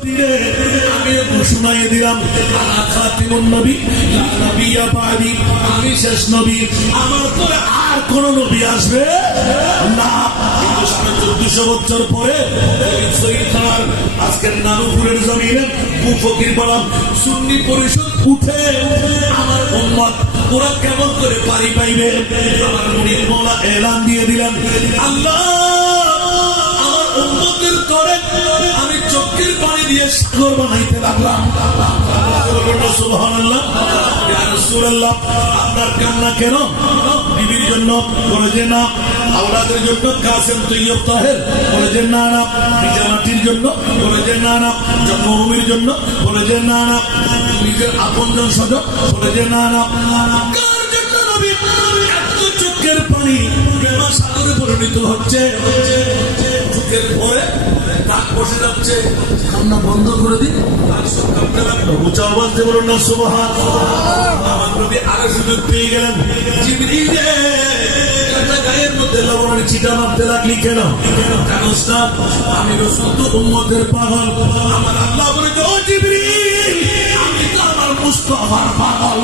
আমি ঘোষণায় দিলাম আনা খাতিমুন নবী লা নবিয়্যা বা'দি, আমি শেষ নবী, আমার পরে আর কোন নবী আসবে না। কিন্তু 1450 বছর পরে আজকের নানুপুরের জমিনে ফকির বলাম সুন্নি পরিষদ উঠে আমার উম্মত ওরা কেমন করে পারি পাইবে। আমার মুরিদ মাওলা এলান দিয়ে দিলেন, আল্লাহ আমার উম্মতের করে আমি চোখের পানি দিয়ে সাগর বানাইতে লাগলাম। সুবহানাল্লাহ। ইয়া রাসূলুল্লাহ, আপনার কান্না কেন? বিবির জন্য বলে যে না, আওলাদের জন্য কাসেম তৈয়ব তাহের বলে যে না না, বিজামাটির জন্য বলে যে না না, জন্মভূমির জন্য বলে যে না না, নিজের আপনজন স্বজন বলে যে না না। কার জন্য নবী এত চোখের পানি কেন সাগরে পরিণত হচ্ছে? চোখের ভরে দাগ বসে যাচ্ছে, কান্না বন্ধ করে দিন, কাঁদতে লাগলো। উঁচা আওয়াজ দিয়ে বলুন না সুবহানাল্লাহ। আমার নবী আরো সুযোগ পেয়ে গেলেন, জিবরিল গায়ের মধ্যে লবণের ছিটা মারতে লাগলি কেন? জানোস না আমি রাসূল তো উম্মতের পাগল। আমার আল্লাহ বলে, ও জিবরিল, আমি তো আমার মুস্তাফার পাগল।